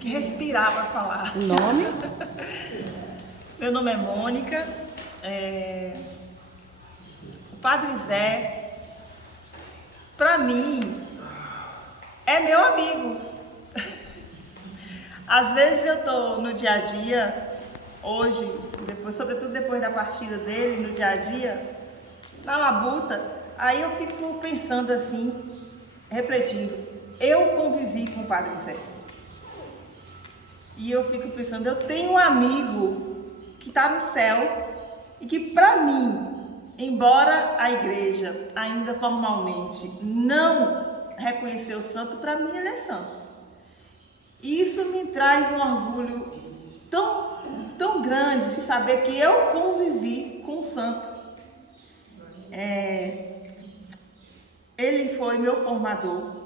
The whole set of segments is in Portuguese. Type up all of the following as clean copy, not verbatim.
que respirar para falar. O nome? Meu nome é Mônica. O Padre Zé, para mim, é meu amigo. Às vezes eu tô no dia a dia, hoje, sobretudo depois da partida dele, no dia a dia, na labuta, aí eu fico pensando assim, refletindo, eu convivi com o Padre Zé. E eu fico pensando, eu tenho um amigo que está no céu e que para mim, embora a igreja ainda formalmente não reconheceu o santo, para mim ele é santo. E isso me traz um orgulho tão grande de saber que eu convivi com o santo. Ele foi meu formador.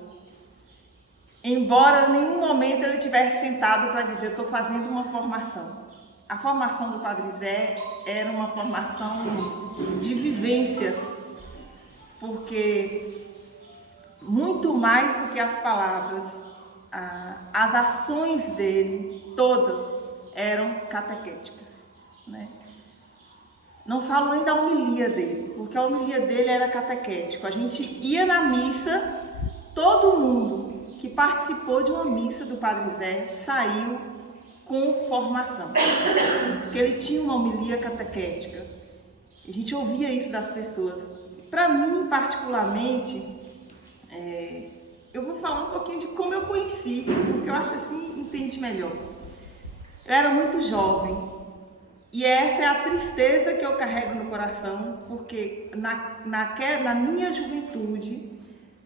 Embora em nenhum momento ele tivesse sentado para dizer, eu estou fazendo uma formação. A formação do Padre Zé era uma formação de vivência, porque muito mais do que as palavras, as ações dele, todas eram catequéticas, né? Não falo nem da homilia dele, porque a homilia dele era catequética. A gente ia na missa, todo mundo que participou de uma missa do Padre Zé saiu com formação, porque ele tinha uma homilia catequética. A gente ouvia isso das pessoas. Para mim, particularmente, eu vou falar um pouquinho de como eu conheci, porque eu acho assim, entende melhor. Eu era muito jovem e essa é a tristeza que eu carrego no coração, porque na minha juventude,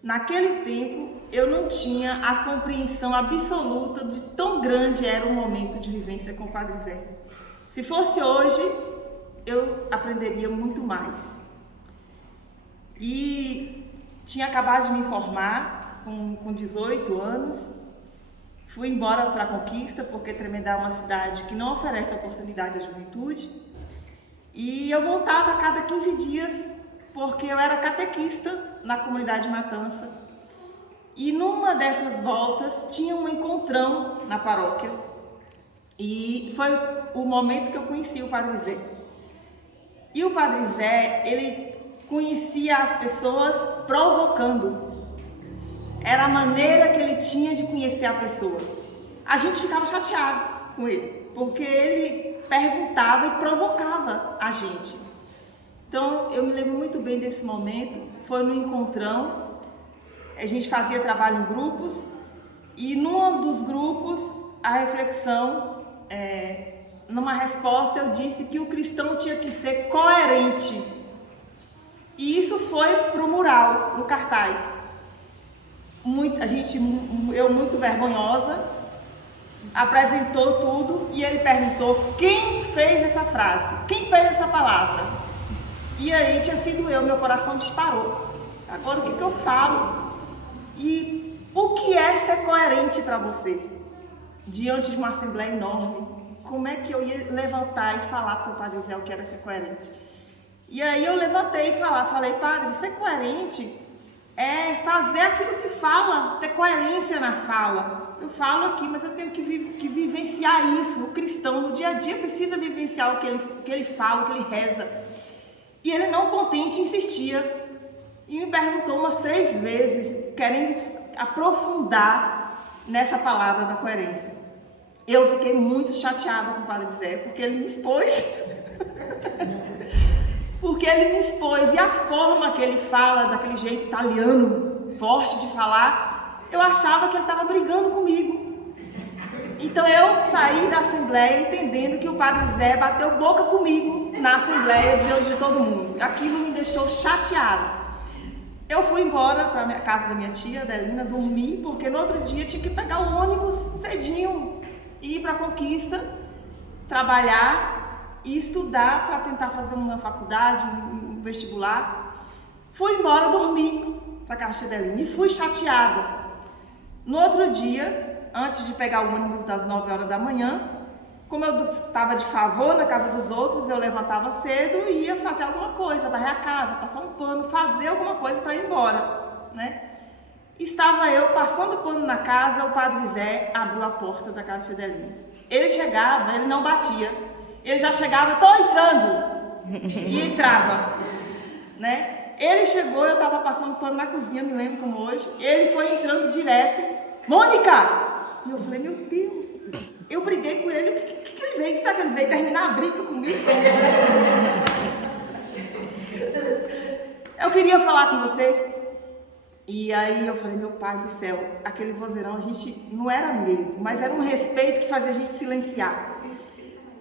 naquele tempo, eu não tinha a compreensão absoluta de tão grande era o momento de vivência com o Padre Zé. Se fosse hoje, eu aprenderia muito mais. E tinha acabado de me formar com 18 anos, fui embora para a Conquista, porque Tremedal é uma cidade que não oferece oportunidade à juventude, e eu voltava a cada 15 dias, porque eu era catequista na comunidade Matança. E numa dessas voltas tinha um encontrão na paróquia e foi o momento que eu conheci o Padre Zé. E o Padre Zé, ele conhecia as pessoas provocando. Era a maneira que ele tinha de conhecer a pessoa. A gente ficava chateado com ele, porque ele perguntava e provocava a gente. Então eu me lembro muito bem desse momento, foi no encontrão. A gente fazia trabalho em grupos e num dos grupos a reflexão, numa resposta eu disse que o cristão tinha que ser coerente. E isso foi para o mural, no cartaz. Eu muito vergonhosa, apresentou tudo e ele perguntou quem fez essa frase, quem fez essa palavra. E aí tinha sido eu, meu coração disparou. Agora o que eu falo? E o que é ser coerente para você? Diante de uma assembleia enorme, como é que eu ia levantar e falar para o Padre Zé o que era ser coerente? E aí eu levantei e falei, Padre, ser coerente é fazer aquilo que fala, ter coerência na fala. Eu falo aqui, mas eu tenho que vivenciar isso. O cristão no dia a dia precisa vivenciar o que ele fala, o que ele reza. E ele não contente insistia. E me perguntou umas 3 vezes, querendo aprofundar nessa palavra da coerência. Eu fiquei muito chateada com o Padre Zé, porque ele me expôs. E a forma que ele fala, daquele jeito italiano, forte de falar, eu achava que ele estava brigando comigo. Então eu saí da assembleia entendendo que o Padre Zé bateu boca comigo na assembleia diante de todo mundo. Aquilo me deixou chateada. Eu fui embora para a casa da minha tia, Adelina, dormir, porque no outro dia tinha que pegar o ônibus cedinho, ir para a Conquista, trabalhar e estudar para tentar fazer uma faculdade, um vestibular. Fui embora dormir para a casa da Adelina e fui chateada. No outro dia, antes de pegar o ônibus das 9 horas da manhã, como eu estava de favor na casa dos outros, eu levantava cedo e ia fazer alguma coisa, varrer a casa, passar um pano, fazer alguma coisa para ir embora, né? Estava eu passando pano na casa, o Padre Zé abriu a porta da casa de Tia Delinha. Ele chegava, ele não batia. Ele já chegava, estou entrando. E entrava, né? Ele chegou, eu estava passando pano na cozinha, me lembro como hoje. Ele foi entrando direto. Mônica! E eu falei, meu Deus, eu briguei com ele. O que ele veio? Será que ele veio terminar a briga comigo? Eu queria falar com você. E aí eu falei, meu pai do céu, aquele vozeirão, a gente não era medo, mas era um respeito que fazia a gente silenciar.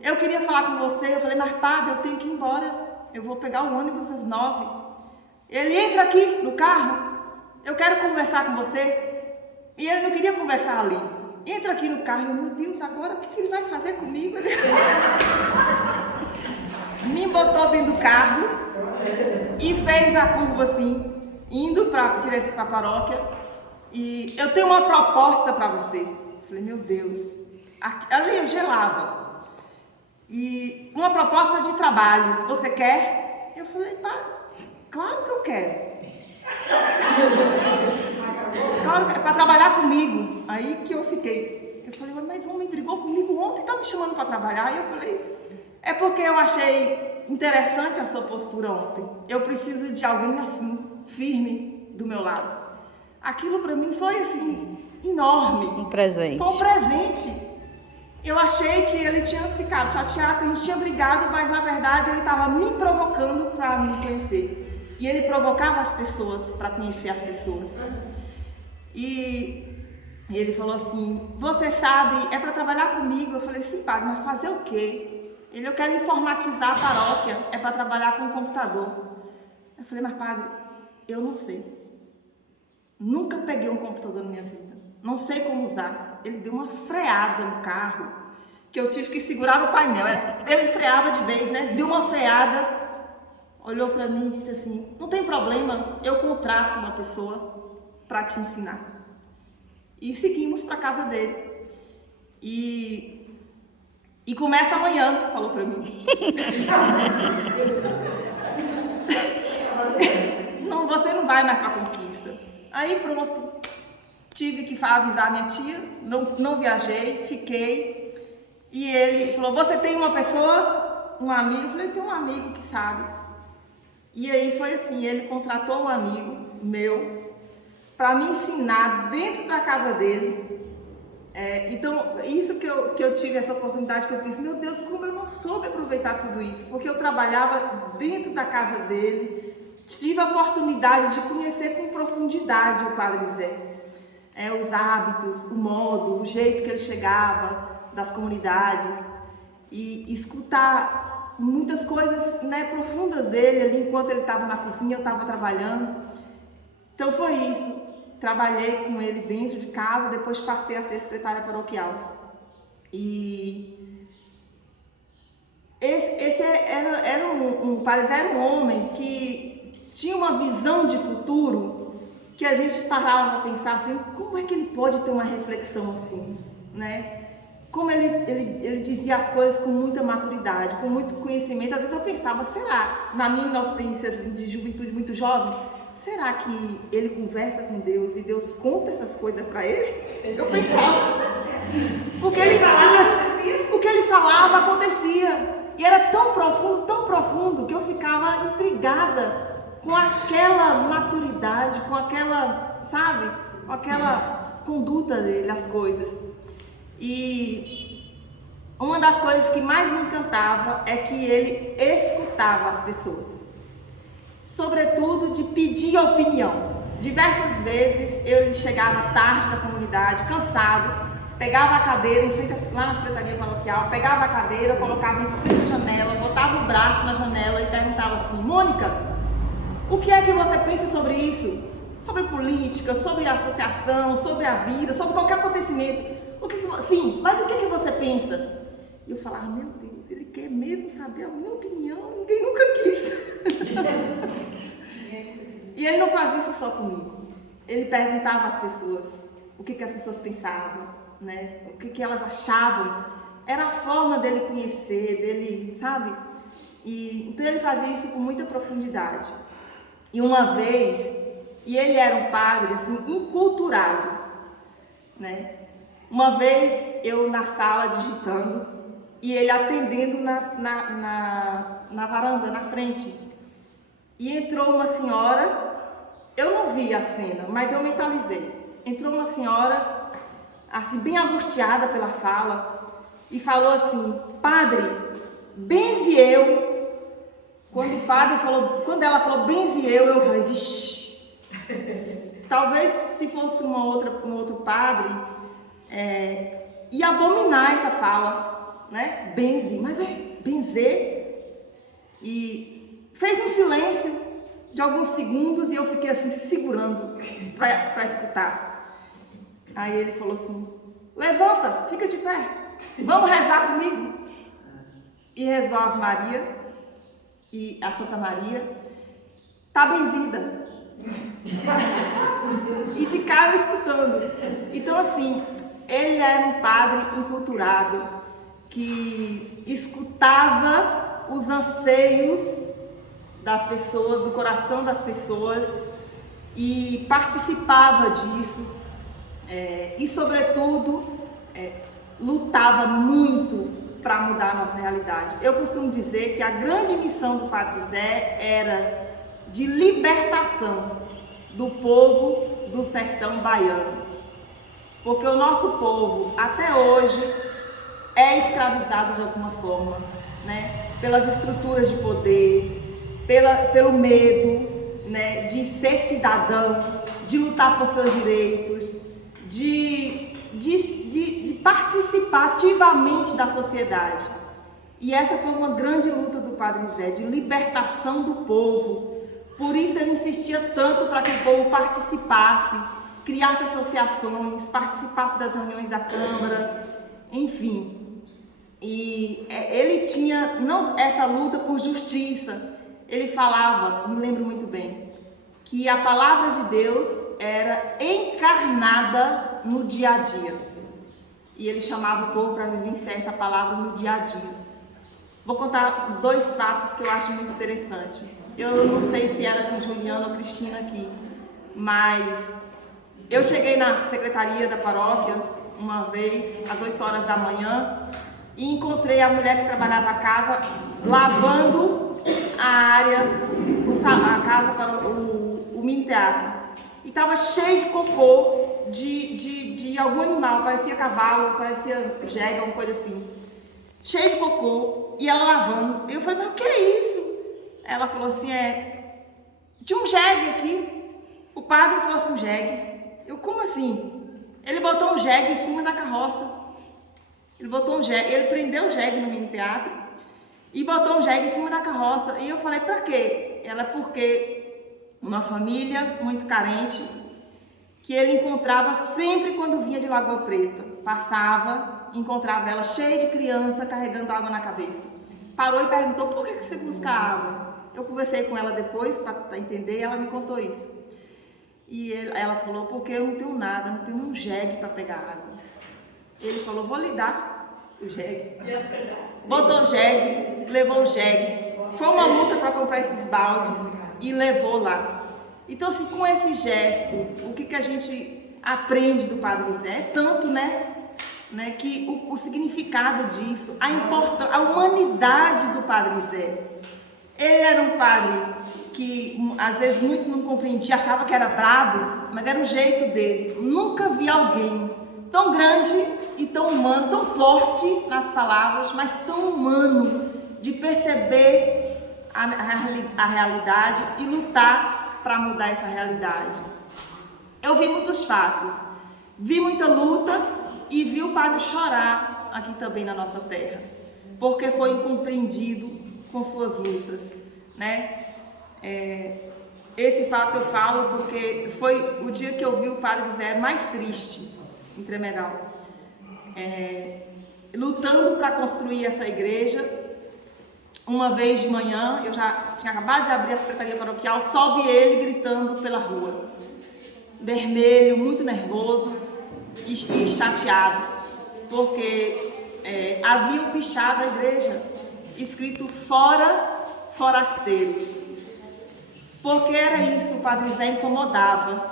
Eu queria falar com você, eu falei, mas padre, eu tenho que ir embora, eu vou pegar o ônibus às 9. Ele entra aqui no carro, eu quero conversar com você. E ele não queria conversar ali. Entra aqui no carro, eu, meu Deus, agora o que ele vai fazer comigo? Ele me botou dentro do carro e fez a curva assim, indo para a paróquia, e eu tenho uma proposta para você. Eu falei, meu Deus, ali eu gelava. E uma proposta de trabalho, você quer? Eu falei, pá, claro que eu quero. Claro que é para trabalhar comigo. Aí que eu fiquei. Eu falei, mas o homem brigou comigo ontem e está me chamando para trabalhar. E eu falei, é porque eu achei interessante a sua postura ontem. Eu preciso de alguém assim, firme do meu lado. Aquilo para mim foi assim, enorme. Um presente. Foi um presente. Eu achei que ele tinha ficado chateado, que a gente tinha brigado, mas na verdade ele estava me provocando para me conhecer. E ele provocava as pessoas para conhecer as pessoas. E ele falou assim, você sabe, é para trabalhar comigo. Eu falei, sim, padre, mas fazer o quê? Ele, eu quero informatizar a paróquia, é para trabalhar com o computador. Eu falei, mas padre, eu não sei. Nunca peguei um computador na minha vida. Não sei como usar. Ele deu uma freada no carro, que eu tive que segurar no painel. Ele freava de vez, né? Deu uma freada, olhou para mim e disse assim, não tem problema, eu contrato uma pessoa para te ensinar. E seguimos para casa dele. E começa amanhã, falou para mim. Não, você não vai mais para a conquista. Aí pronto, tive que avisar minha tia, não viajei, fiquei. E ele falou, você tem uma pessoa, um amigo? Eu falei, tem um amigo que sabe. E aí foi assim, ele contratou um amigo meu para me ensinar dentro da casa dele. Então, isso que eu tive essa oportunidade, que eu pensei, meu Deus, como eu não soube aproveitar tudo isso, porque eu trabalhava dentro da casa dele, tive a oportunidade de conhecer com profundidade o Padre Zé, os hábitos, o modo, o jeito que ele chegava das comunidades, e escutar muitas coisas, né, profundas dele ali, enquanto ele estava na cozinha, eu estava trabalhando. Então foi isso. Trabalhei com ele dentro de casa, depois passei a ser secretária paroquial. E esse era um Padre Zé era um homem que tinha uma visão de futuro que a gente parava para pensar assim, como é que ele pode ter uma reflexão assim, né? Como ele dizia as coisas com muita maturidade, com muito conhecimento. Às vezes eu pensava, será, na minha inocência de juventude muito jovem, será que ele conversa com Deus e Deus conta essas coisas para ele? Eu pensava. Porque ele tinha, o que ele falava acontecia. E era tão profundo, que eu ficava intrigada com aquela maturidade, com aquela, sabe, com aquela conduta dele, as coisas. E uma das coisas que mais me encantava é que ele escutava as pessoas. Sobretudo de pedir opinião. Diversas vezes ele chegava tarde da comunidade, cansado, pegava a cadeira em frente lá na secretaria paroquial, pegava a cadeira, colocava em frente à janela, botava o braço na janela e perguntava assim, Mônica, o que é que você pensa sobre isso? Sobre política, sobre associação, sobre a vida, sobre qualquer acontecimento. Sim, mas o que é que você pensa? E eu falava, meu Deus, ele quer mesmo saber a minha opinião, ninguém nunca quis. E ele não fazia isso só comigo. Ele perguntava às pessoas o que as pessoas pensavam, né? O que elas achavam. Era a forma dele conhecer, dele, sabe? Então ele fazia isso com muita profundidade. E uma vez, E ele era um padre, assim, inculturado, né? Uma vez eu na sala digitando e ele atendendo na varanda, na frente. E entrou uma senhora, eu não vi a cena, mas eu mentalizei. Entrou uma senhora, assim, bem angustiada pela fala, e falou assim: padre, benze eu. Quando ela falou benze eu falei, vixi. Talvez se fosse um outro padre, ia abominar essa fala, né? Benze, mas benzer. E fez um silêncio de alguns segundos e eu fiquei assim segurando para escutar. Aí ele falou assim: levanta, fica de pé, vamos rezar comigo. E rezou a Ave Maria e a Santa Maria. Tá benzida. E de cara escutando. Então assim, ele era um padre enculturado que escutava os anseios das pessoas, do coração das pessoas, e participava disso, e sobretudo lutava muito para mudar a nossa realidade. Eu costumo dizer que a grande missão do Padre Zé era de libertação do povo do sertão baiano, porque o nosso povo até hoje é escravizado de alguma forma, né? Pelas estruturas de poder, pelo medo, né? De ser cidadão, de lutar por seus direitos, de participar ativamente da sociedade. E essa foi uma grande luta do Padre Zé, de libertação do povo. Por isso ele insistia tanto para que o povo participasse, criasse associações, participasse das reuniões da Câmara, enfim. E ele tinha não essa luta por justiça. Ele falava, me lembro muito bem, que a palavra de Deus era encarnada no dia a dia. E ele chamava o povo para vivenciar essa palavra no dia a dia. Vou contar 2 fatos que eu acho muito interessante. Eu não sei se era com Juliana ou Cristina aqui, mas eu cheguei na secretaria da paróquia uma vez, às 8 horas da manhã, e encontrei a mulher que trabalhava a casa lavando a área, a casa para o mini teatro. E estava cheio de cocô de algum animal, parecia cavalo, parecia jegue, alguma coisa assim. Cheio de cocô, e ela lavando. E eu falei, mas o que é isso? Ela falou assim, tinha um jegue aqui, o padre trouxe um jegue. Eu, como assim? Ele botou um jegue em cima da carroça. Ele prendeu o jegue no mini teatro e botou um jegue em cima da carroça. E eu falei, pra quê? Ela, porque uma família muito carente, que ele encontrava sempre quando vinha de Lagoa Preta. Passava, encontrava ela cheia de criança, carregando água na cabeça. Parou e perguntou, por que você busca água? Eu conversei com ela depois para entender e ela me contou isso. E ela falou, porque eu não tenho nada, não tenho um jegue para pegar água. Ele falou, vou lhe dar o jegue. Botou o jegue, levou o jegue. Foi uma luta para comprar esses baldes e levou lá. Então, assim, com esse gesto, o que a gente aprende do Padre Zé? Tanto, né, que o significado disso, a humanidade do Padre Zé. Ele era um padre que, às vezes, muitos não compreendiam, achava que era brabo, mas era o jeito dele. Nunca vi alguém tão grande e tão humano, tão forte nas palavras, mas tão humano, de perceber a realidade e lutar para mudar essa realidade. Eu vi muitos fatos, vi muita luta e vi o padre chorar aqui também na nossa terra, porque foi incompreendido com suas lutas, né? Esse fato eu falo porque foi o dia que eu vi o Padre Zé mais triste em Tremedal, lutando para construir essa igreja. Uma vez de manhã, eu já tinha acabado de abrir a secretaria paroquial, sobe ele gritando pela rua, vermelho, muito nervoso e chateado, porque haviam pichado a igreja, escrito fora forasteiros. Porque era isso, o Padre Zé incomodava,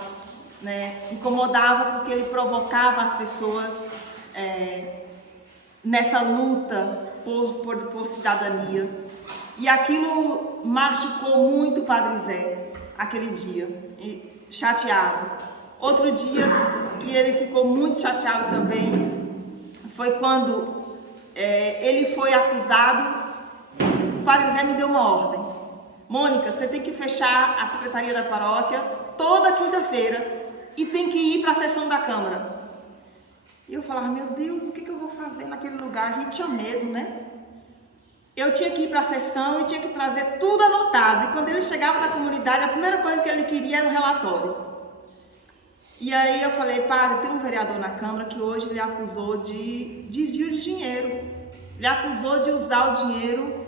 né? Incomodava porque ele provocava as pessoas nessa luta por cidadania. E aquilo machucou muito o Padre Zé, aquele dia, chateado. Outro dia que ele ficou muito chateado também foi quando ele foi acusado. O Padre Zé me deu uma ordem: Mônica, você tem que fechar a secretaria da paróquia toda quinta-feira e tem que ir para a sessão da Câmara. E eu falava, meu Deus, o que eu vou fazer naquele lugar? A gente tinha medo, né? Eu tinha que ir para a sessão e tinha que trazer tudo anotado. E quando ele chegava da comunidade, a primeira coisa que ele queria era um relatório. E aí eu falei, padre, tem um vereador na Câmara que hoje ele acusou de desvio de dinheiro. Ele acusou de usar o dinheiro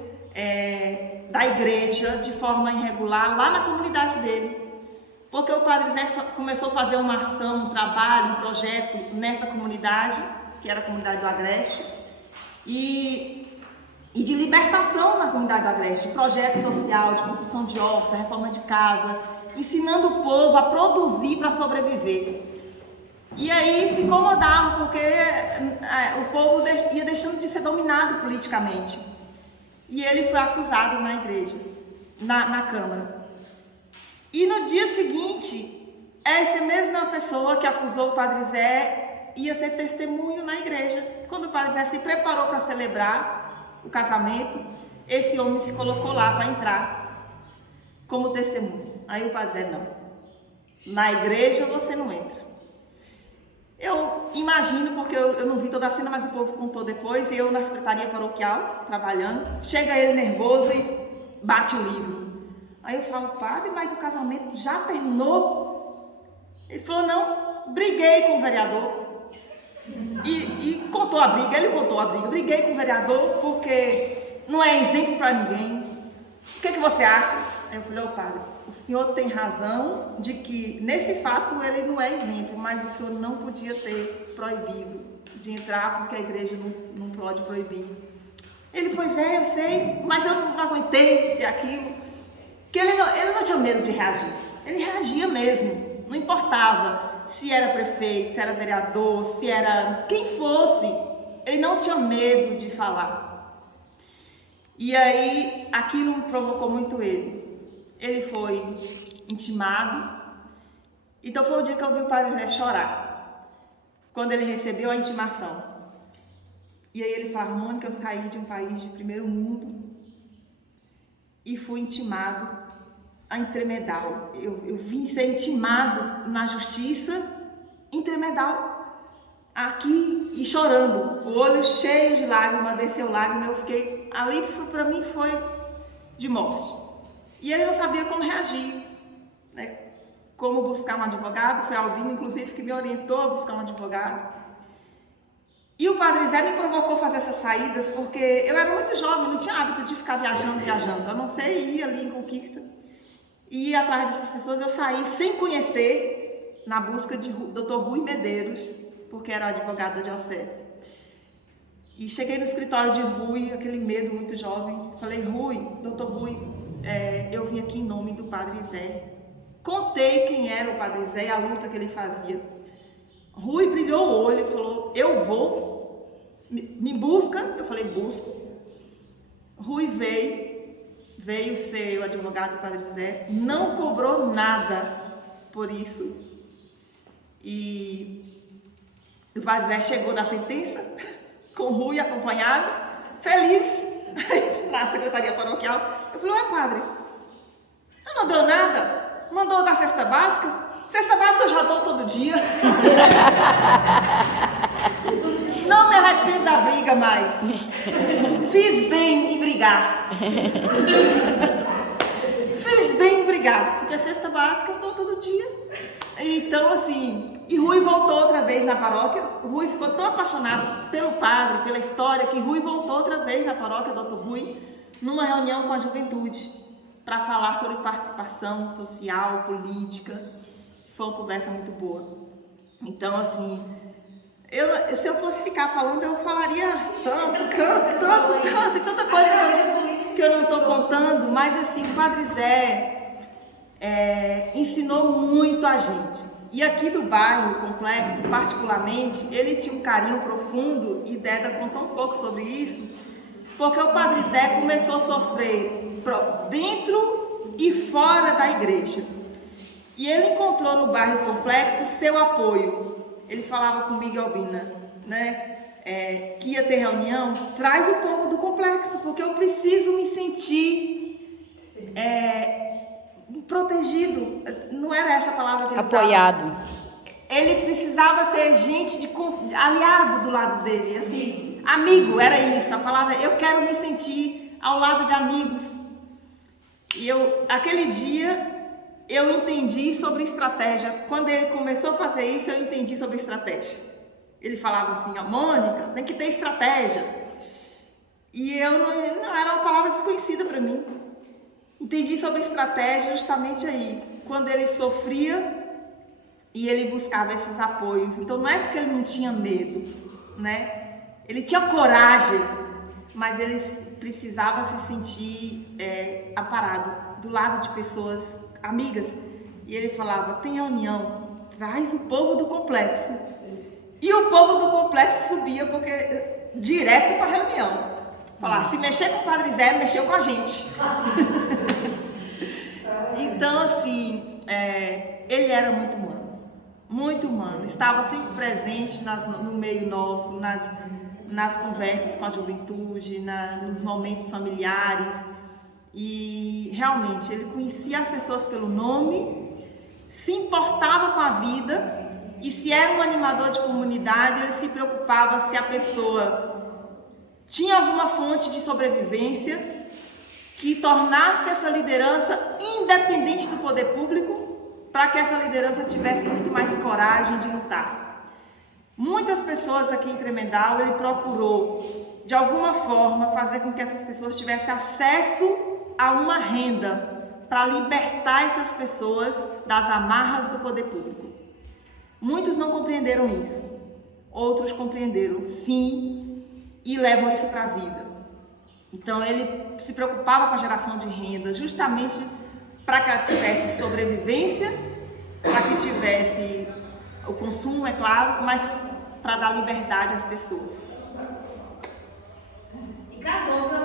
da igreja de forma irregular lá na comunidade dele. Porque o Padre Zé começou a fazer uma ação, um trabalho, um projeto nessa comunidade, que era a comunidade do Agreste, e de libertação na comunidade do Agreste, de projeto social, de construção de horta, reforma de casa, ensinando o povo a produzir para sobreviver. E aí se incomodava, porque o povo ia deixando de ser dominado politicamente. E ele foi acusado na igreja, na Câmara. E no dia seguinte, essa mesma pessoa que acusou o Padre Zé ia ser testemunho na igreja. Quando o Padre Zé se preparou para celebrar o casamento, esse homem se colocou lá para entrar como testemunho. Aí o Padre Zé, não, na igreja você não entra. Eu imagino, porque eu não vi toda a cena, mas o povo contou depois, eu na secretaria paroquial, trabalhando, chega ele nervoso e bate o livro. Aí eu falo, padre, mas o casamento já terminou? Ele falou, não, briguei com o vereador. E contou a briga, ele contou a briga. Briguei com o vereador porque não é exemplo para ninguém. O que você acha? Aí eu falei, padre, o senhor tem razão de que nesse fato ele não é exemplo, mas o senhor não podia ter proibido de entrar porque a igreja não pode proibir. Ele, pois é, eu sei, mas eu não aguentei aquilo. Que ele não tinha medo de reagir, ele reagia mesmo, não importava se era prefeito, se era vereador, se era quem fosse, ele não tinha medo de falar. E aí aquilo provocou muito ele foi intimado. Então foi o dia que eu vi o Padre Zé chorar, quando ele recebeu a intimação. E aí ele falava, Mônica, eu saí de um país de primeiro mundo e fui intimado em Tremedal. Eu vim ser intimado na justiça em Tremedal, aqui, e chorando, o olho cheio de lágrimas, desceu lágrima, eu fiquei, ali para mim foi de morte. E ele não sabia como reagir, né? Como buscar um advogado. Foi a Albina, inclusive, que me orientou a buscar um advogado. E o Padre Zé me provocou a fazer essas saídas, porque eu era muito jovem, não tinha hábito de ficar viajando, a não ser ir ali em Conquista. E atrás dessas pessoas eu saí sem conhecer, na busca de Dr. Rui Medeiros, porque era advogado da diocese. E cheguei no escritório de Rui, aquele medo, muito jovem. Falei, Rui, Dr. Rui, eu vim aqui em nome do Padre Zé. Contei quem era o Padre Zé e a luta que ele fazia. Rui brilhou o olho e falou, eu vou, me busca. Eu falei, busco. Rui veio ser o advogado do Padre Zé, não cobrou nada por isso. E o Padre Zé chegou da sentença, com o Rui acompanhado, feliz, na secretaria paroquial. Eu falei, ué, padre, não deu nada? Mandou dar cesta básica? Cesta básica eu já dou todo dia. Não me arrependo da briga mais. Fiz bem em brigar. Fiz bem em brigar, porque a cesta básica eu dou todo dia. Então, assim, e Rui voltou outra vez na paróquia. O Rui ficou tão apaixonado pelo padre, pela história, que Rui voltou outra vez na paróquia, doutor Rui, numa reunião com a juventude, para falar sobre participação social, política. Foi uma conversa muito boa. Então, assim, se eu fosse ficar falando, eu falaria tanta coisa que eu não estou contando, mas assim, o Padre Zé, ensinou muito a gente. E aqui do bairro, o Complexo, particularmente, ele tinha um carinho profundo, e Deda contou um pouco sobre isso, porque o Padre Zé começou a sofrer dentro e fora da igreja. E ele encontrou no bairro Complexo seu apoio. Ele falava comigo, Albina, né? Que ia ter reunião, traz o povo do Complexo, porque eu preciso me sentir protegido. Não era essa a palavra que ele apoiado. usava. Ele precisava ter gente aliado do lado dele, assim, amigo, era isso, a palavra, eu quero me sentir ao lado de amigos. E aquele dia, eu entendi sobre estratégia. Quando ele começou a fazer isso, eu entendi sobre estratégia. Ele falava assim, Mônica, tem que ter estratégia. E não era uma palavra desconhecida para mim. Entendi sobre estratégia justamente aí, quando ele sofria e ele buscava esses apoios. Então não é porque ele não tinha medo, né? Ele tinha coragem, mas ele precisava se sentir amparado do lado de pessoas amigas. E ele falava, tem reunião, traz o povo do Complexo. E o povo do Complexo subia direto para a reunião. Falar, se mexer com o Padre Zé, mexeu com a gente. Então, assim, ele era muito humano. Muito humano. Estava sempre presente no meio nosso, nas conversas com a juventude, nos momentos familiares. E, realmente, ele conhecia as pessoas pelo nome, se importava com a vida. E se era um animador de comunidade, ele se preocupava se a pessoa tinha alguma fonte de sobrevivência que tornasse essa liderança independente do poder público, para que essa liderança tivesse muito mais coragem de lutar. Muitas pessoas aqui em Tremedal, ele procurou, de alguma forma, fazer com que essas pessoas tivessem acesso a uma renda para libertar essas pessoas das amarras do poder público. Muitos não compreenderam isso, outros compreenderam sim e levam isso para a vida. Então ele se preocupava com a geração de renda justamente para que tivesse sobrevivência, para que tivesse o consumo, é claro, mas para dar liberdade às pessoas. E casou com a